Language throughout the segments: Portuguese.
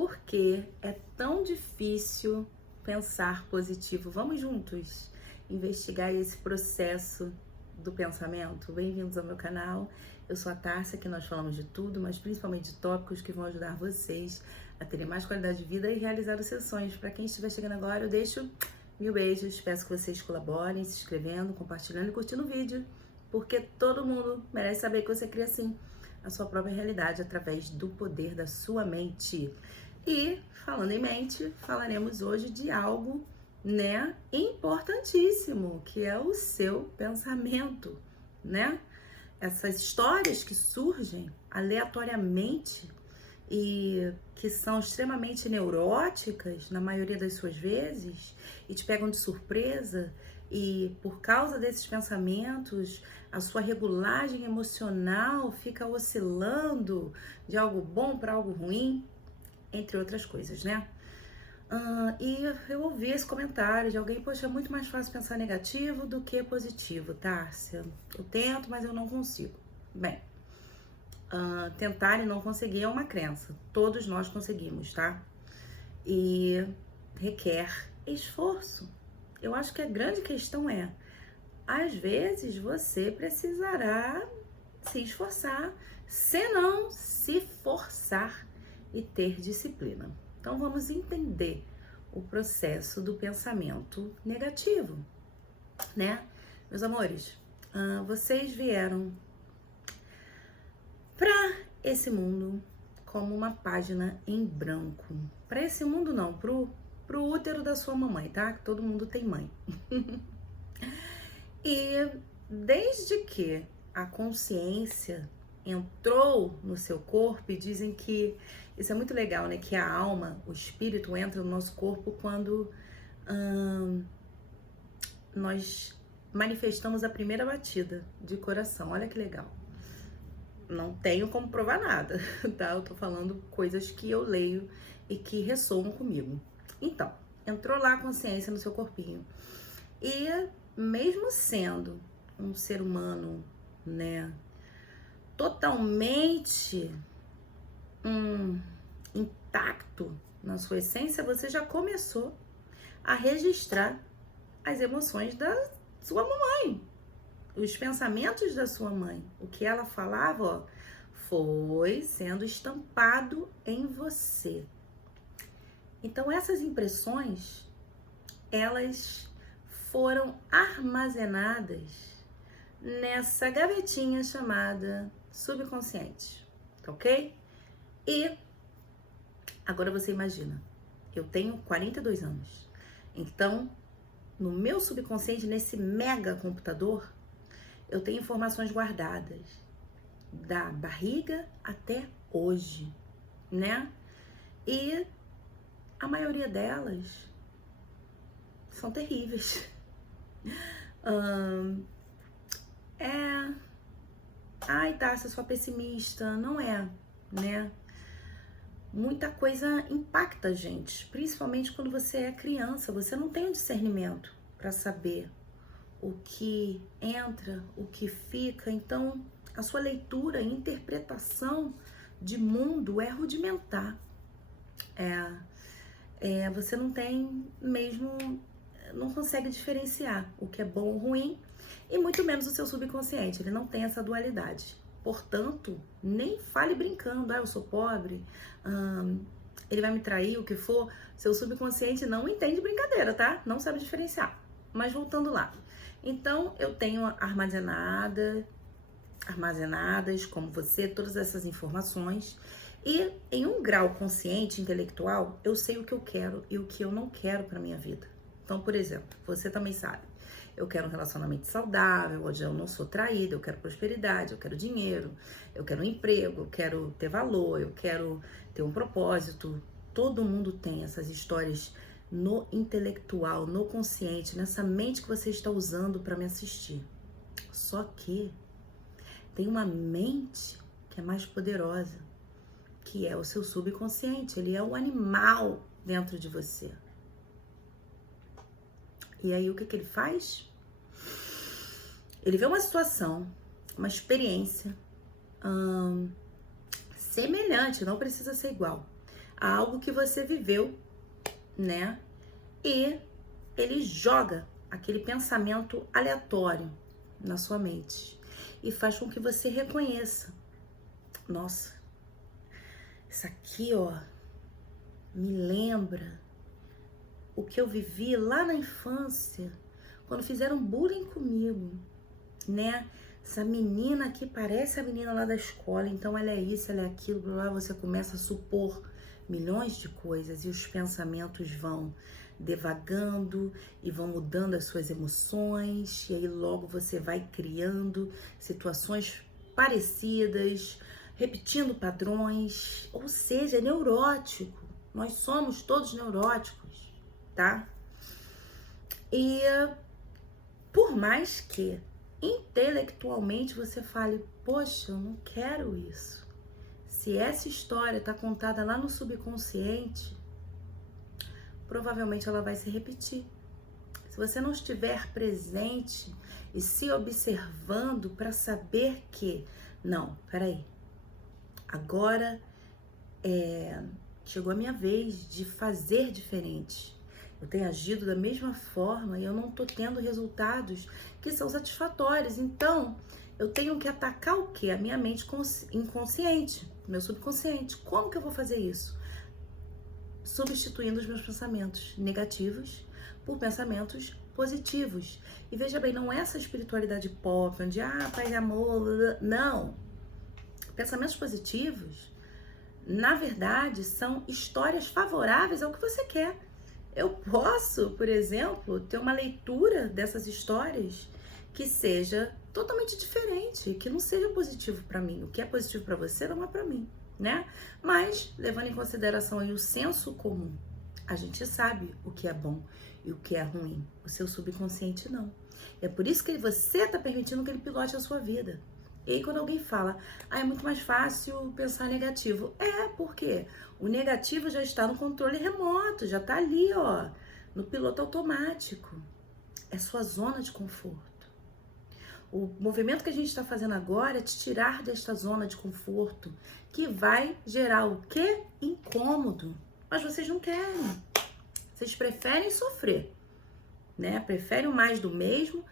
por que é tão difícil pensar positivo? Vamos juntos investigar esse processo do pensamento? Bem-vindos ao meu canal. Eu sou a Tárcia, que nós falamos de tudo, mas principalmente de tópicos que vão ajudar vocês a terem mais qualidade de vida e realizar os seus sonhos. Para quem estiver chegando agora, eu deixo mil beijos. Peço que vocês colaborem, se inscrevendo, compartilhando e curtindo o vídeo, porque todo mundo merece saber que você cria sim a sua própria realidade através do poder da sua mente. E falando em mente, falaremos hoje de algo, importantíssimo, que é o seu pensamento, Essas histórias que surgem aleatoriamente e que são extremamente neuróticas na maioria das suas vezes e te pegam de surpresa, e por causa desses pensamentos a sua regulagem emocional fica oscilando de algo bom para algo ruim, entre outras coisas, E eu ouvi esse comentário de alguém: poxa, é muito mais fácil pensar negativo do que positivo, Tárcia. Eu tento, mas eu não consigo. Bem, tentar e não conseguir é uma crença. Todos nós conseguimos, tá? E requer esforço. Eu acho que a grande questão é, às vezes você precisará se esforçar, se não se forçar e ter disciplina. Então vamos entender o processo do pensamento negativo, Meus amores, vocês vieram para esse mundo como uma página em branco. Para esse mundo não, pro útero da sua mamãe, tá? Que todo mundo tem mãe. E desde que a consciência entrou no seu corpo, e dizem que isso é muito legal, que a alma, o espírito entra no nosso corpo quando nós manifestamos a primeira batida de coração. Olha que legal. Não tenho como provar nada, tá? Eu tô falando coisas que eu leio e que ressoam comigo. Então, entrou lá a consciência no seu corpinho. E mesmo sendo um ser humano, totalmente intacto na sua essência, você já começou a registrar as emoções da sua mamãe, os pensamentos da sua mãe. O que ela falava, foi sendo estampado em você. Então essas impressões, elas foram armazenadas nessa gavetinha chamada subconsciente, tá ok? E agora você imagina, eu tenho 42 anos, então no meu subconsciente, nesse mega computador, eu tenho informações guardadas da barriga até hoje, E a maioria delas são terríveis. Ai, Tássia, sou pessimista. Não é, Muita coisa impacta a gente, principalmente quando você é criança. Você não tem um discernimento para saber o que entra, o que fica. Então, a sua leitura e interpretação de mundo é rudimentar. Você não tem mesmo, não consegue diferenciar o que é bom ou ruim, e muito menos o seu subconsciente. Ele não tem essa dualidade. Portanto, nem fale brincando: eu sou pobre, ele vai me trair, o que for. Seu subconsciente não entende brincadeira, tá? Não sabe diferenciar. Mas voltando lá. Então, eu tenho armazenadas, como você, todas essas informações. E em um grau consciente, intelectual, eu sei o que eu quero e o que eu não quero para minha vida. Então, por exemplo, você também sabe. Eu quero um relacionamento saudável, onde eu não sou traída, eu quero prosperidade, eu quero dinheiro, eu quero um emprego, eu quero ter valor, eu quero ter um propósito. Todo mundo tem essas histórias no intelectual, no consciente, nessa mente que você está usando para me assistir. Só que tem uma mente que é mais poderosa, que é o seu subconsciente. Ele é o animal dentro de você. E aí o que ele faz? Ele vê uma situação, uma experiência semelhante, não precisa ser igual, a algo que você viveu, né? E ele joga aquele pensamento aleatório na sua mente e faz com que você reconheça: nossa, isso aqui, ó, me lembra o que eu vivi lá na infância, quando fizeram bullying comigo, né? Essa menina aqui parece a menina lá da escola, então ela é isso, ela é aquilo, lá você começa a supor milhões de coisas e os pensamentos vão devagando e vão mudando as suas emoções, e aí logo você vai criando situações parecidas, repetindo padrões, ou seja, é neurótico. Nós somos todos neuróticos, tá? E por mais que intelectualmente você fale, poxa, eu não quero isso. Se essa história está contada lá no subconsciente, provavelmente ela vai se repetir. Se você não estiver presente e se observando para saber que, não, peraí, agora chegou a minha vez de fazer diferente. Eu tenho agido da mesma forma e eu não tô tendo resultados que são satisfatórios. Então, eu tenho que atacar o quê? A minha mente inconsciente, meu subconsciente. Como que eu vou fazer isso? Substituindo os meus pensamentos negativos por pensamentos positivos. E veja bem, não é essa espiritualidade pop, onde, paz e amor, não. Pensamentos positivos, na verdade, são histórias favoráveis ao que você quer. Eu posso, por exemplo, ter uma leitura dessas histórias que seja totalmente diferente, que não seja positivo para mim. O que é positivo para você não é para mim, né? Mas, levando em consideração aí o senso comum, a gente sabe o que é bom e o que é ruim. O seu subconsciente não. É por isso que você está permitindo que ele pilote a sua vida. E aí quando alguém fala, é muito mais fácil pensar negativo. Por quê? O negativo já está no controle remoto, já está ali, ó, no piloto automático. É sua zona de conforto. O movimento que a gente está fazendo agora é te tirar desta zona de conforto, que vai gerar o quê? Incômodo. Mas vocês não querem. Vocês preferem sofrer, né? Preferem o mais do mesmo,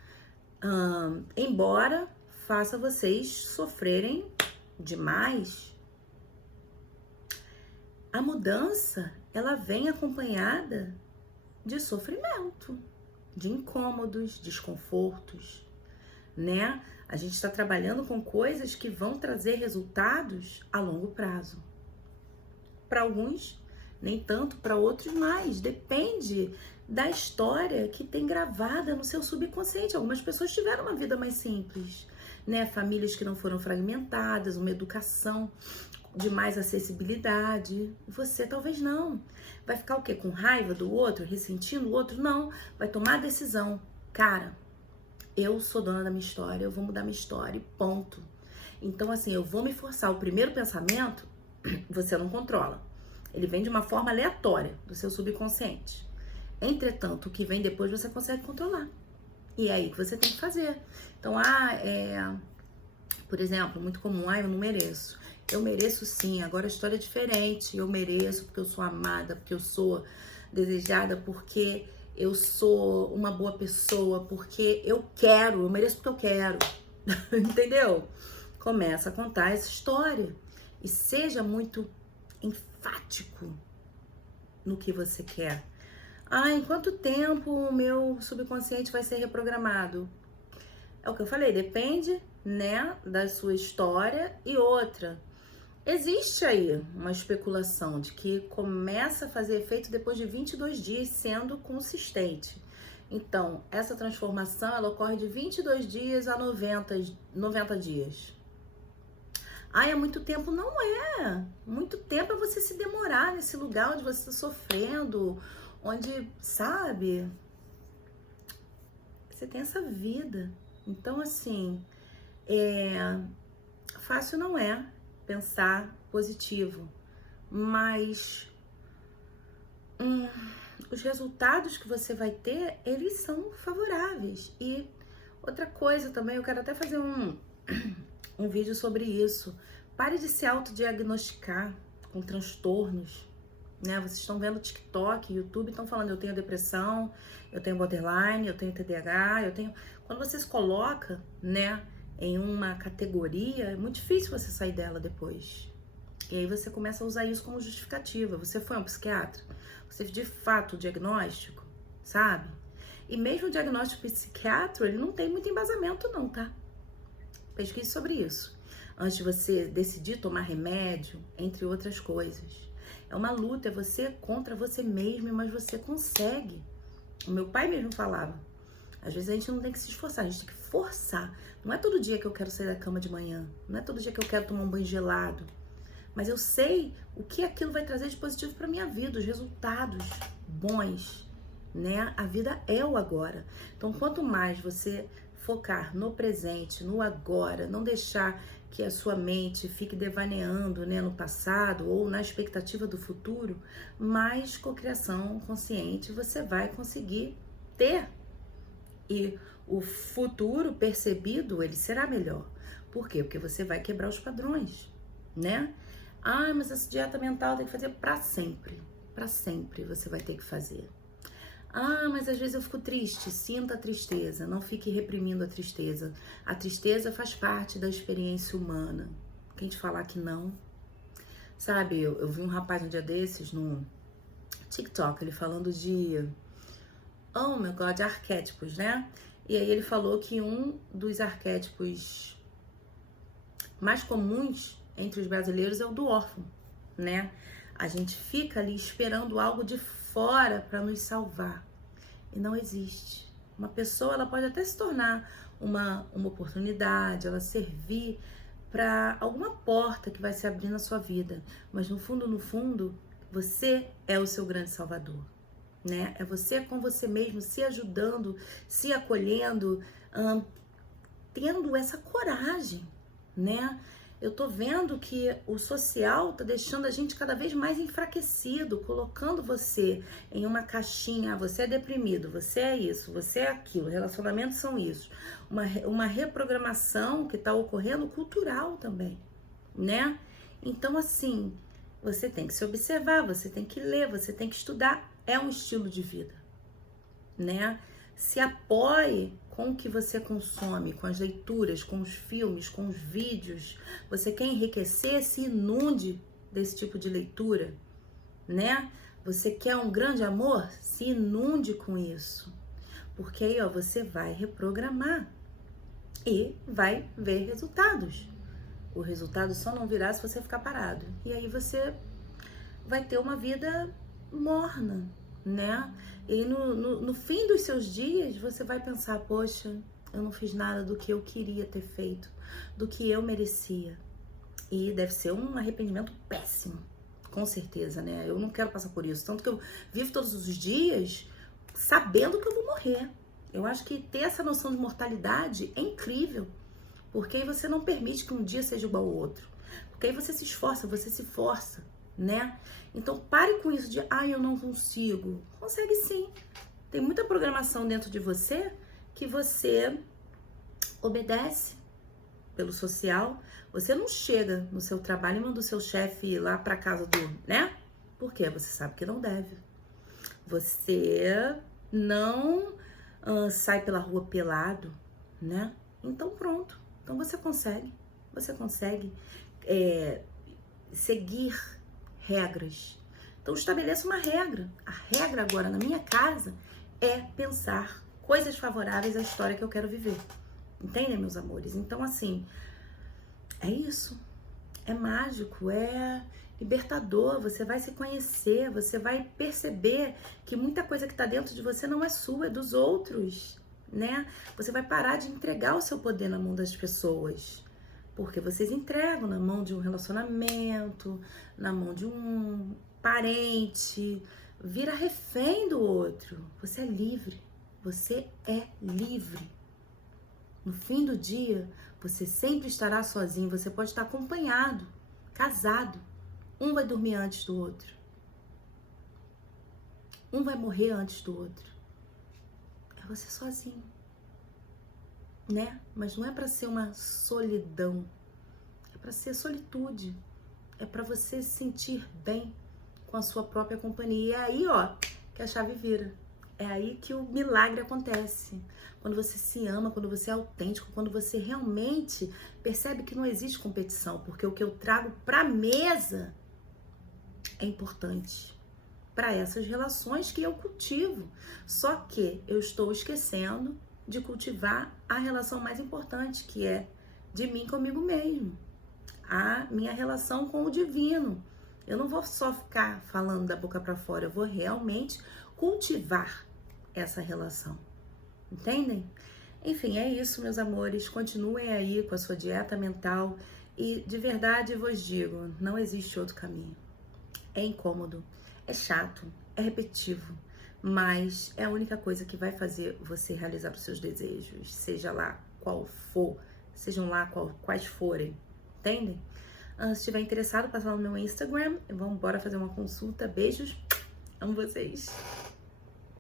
embora faça vocês sofrerem demais. A mudança, ela vem acompanhada de sofrimento, de incômodos, desconfortos, né? A gente está trabalhando com coisas que vão trazer resultados a longo prazo. Para alguns, nem tanto, para outros mais. Depende da história que tem gravada no seu subconsciente. Algumas pessoas tiveram uma vida mais simples, né? Famílias que não foram fragmentadas, uma educação de mais acessibilidade. Você talvez não. Vai ficar o quê? Com raiva do outro, ressentindo o outro? Não. Vai tomar a decisão. Cara, eu sou dona da minha história, eu vou mudar minha história, ponto. Então, assim, eu vou me forçar. O primeiro pensamento, você não controla. Ele vem de uma forma aleatória do seu subconsciente. Entretanto, o que vem depois você consegue controlar. E é aí que você tem que fazer. Então, por exemplo, muito comum, eu não mereço. Eu mereço sim, agora a história é diferente. Eu mereço porque eu sou amada, porque eu sou desejada, porque eu sou uma boa pessoa, porque eu quero, eu mereço porque eu quero. Entendeu? Começa a contar essa história. E seja muito enfático no que você quer. Em quanto tempo o meu subconsciente vai ser reprogramado? É o que eu falei, depende, né, da sua história. E outra, existe aí uma especulação de que começa a fazer efeito depois de 22 dias sendo consistente. Então, essa transformação, ela ocorre de 22 dias a 90 dias. É muito tempo? Não é. Muito tempo é você se demorar nesse lugar onde você está sofrendo, onde, sabe, você tem essa vida. Então, assim, fácil não é pensar positivo, mas os resultados que você vai ter, eles são favoráveis. E outra coisa também, eu quero até fazer um vídeo sobre isso. Pare de se autodiagnosticar com transtornos, né? Vocês estão vendo TikTok, YouTube, estão falando, eu tenho depressão, eu tenho borderline, eu tenho TDAH, eu tenho... Quando você se coloca, né, em uma categoria, é muito difícil você sair dela depois. E aí você começa a usar isso como justificativa. Você foi um psiquiatra? Você de fato o diagnóstico, sabe? E mesmo o diagnóstico psiquiátrico, ele não tem muito embasamento não, tá? Pesquise sobre isso. Antes de você decidir tomar remédio, entre outras coisas. É uma luta, é você contra você mesmo, mas você consegue. O meu pai mesmo falava, às vezes a gente não tem que se esforçar, a gente tem que forçar. Não é todo dia que eu quero sair da cama de manhã, não é todo dia que eu quero tomar um banho gelado, mas eu sei o que aquilo vai trazer de positivo para minha vida, os resultados bons, né? A vida é o agora. Então, quanto mais você focar no presente, no agora, não deixar que a sua mente fique devaneando, né, no passado ou na expectativa do futuro, mais cocriação consciente você vai conseguir ter. E o futuro percebido, ele será melhor. Por quê? Porque você vai quebrar os padrões, né? Ah, mas essa dieta mental tem que fazer para sempre. Para sempre você vai ter que fazer. Ah, mas às vezes eu fico triste. Sinta a tristeza, não fique reprimindo a tristeza. A tristeza faz parte da experiência humana. Quem te falar que não? Sabe, eu vi um rapaz um dia desses no TikTok, ele falando de, oh meu God, de arquétipos, né? E aí ele falou que um dos arquétipos mais comuns entre os brasileiros é o do órfão, né? A gente fica ali esperando algo de fora para nos salvar. E não existe. Uma pessoa, ela pode até se tornar uma oportunidade, ela servir para alguma porta que vai se abrir na sua vida. Mas no fundo, você é o seu grande salvador, né? É você com você mesmo, se ajudando, se acolhendo, tendo essa coragem, né? Eu tô vendo que o social tá deixando a gente cada vez mais enfraquecido, colocando você em uma caixinha. Ah, você é deprimido, você é isso, você é aquilo, relacionamentos são isso. Uma reprogramação que tá ocorrendo cultural também, né? Então, assim, você tem que se observar, você tem que ler, você tem que estudar. É um estilo de vida, né? Se apoie com o que você consome, com as leituras, com os filmes, com os vídeos. Você quer enriquecer, se inunde desse tipo de leitura, né? Você quer um grande amor? Se inunde com isso. Porque aí, ó, você vai reprogramar e vai ver resultados. O resultado só não virá se você ficar parado. E aí você vai ter uma vida morna, né? E no fim dos seus dias, você vai pensar, poxa, eu não fiz nada do que eu queria ter feito, do que eu merecia. E deve ser um arrependimento péssimo, com certeza, né? Eu não quero passar por isso. Tanto que eu vivo todos os dias sabendo que eu vou morrer. Eu acho que ter essa noção de mortalidade é incrível, porque aí você não permite que um dia seja igual ao outro. Porque aí você se esforça, você se força, né? Então pare com isso de, eu não consigo. Consegue sim. Tem muita programação dentro de você que você obedece pelo social. Você não chega no seu trabalho e manda o seu chefe ir lá pra casa do, né? Por quê? Você sabe que não deve. Você não sai pela rua pelado, né? Então pronto. Então você consegue seguir regras. Então estabeleça uma regra. A regra agora na minha casa é pensar coisas favoráveis à história que eu quero viver. Entendem, meus amores? Então, assim, é isso. É mágico, é libertador. Você vai se conhecer, você vai perceber que muita coisa que tá dentro de você não é sua, é dos outros, né? Você vai parar de entregar o seu poder na mão das pessoas. Porque vocês entregam na mão de um relacionamento, na mão de um parente, vira refém do outro. Você é livre. Você é livre. No fim do dia, você sempre estará sozinho. Você pode estar acompanhado, casado. Um vai dormir antes do outro. Um vai morrer antes do outro. É você sozinho, né? Mas não é para ser uma solidão. É para ser solitude. É para você se sentir bem com a sua própria companhia. E é aí, ó, que a chave vira. É aí que o milagre acontece. Quando você se ama, quando você é autêntico, quando você realmente percebe que não existe competição, porque o que eu trago pra mesa é importante para essas relações que eu cultivo. Só que eu estou esquecendo de cultivar a relação mais importante, que é de mim comigo mesmo. A minha relação com o divino. Eu não vou só ficar falando da boca para fora, eu vou realmente cultivar essa relação. Entendem? Enfim, é isso, meus amores. Continuem aí com a sua dieta mental e de verdade vos digo, não existe outro caminho. É incômodo, é chato, é repetitivo, mas é a única coisa que vai fazer você realizar os seus desejos, seja lá qual for, sejam lá quais forem, entendem? Se estiver interessado, passa lá no meu Instagram, vamos embora fazer uma consulta. Beijos, amo vocês!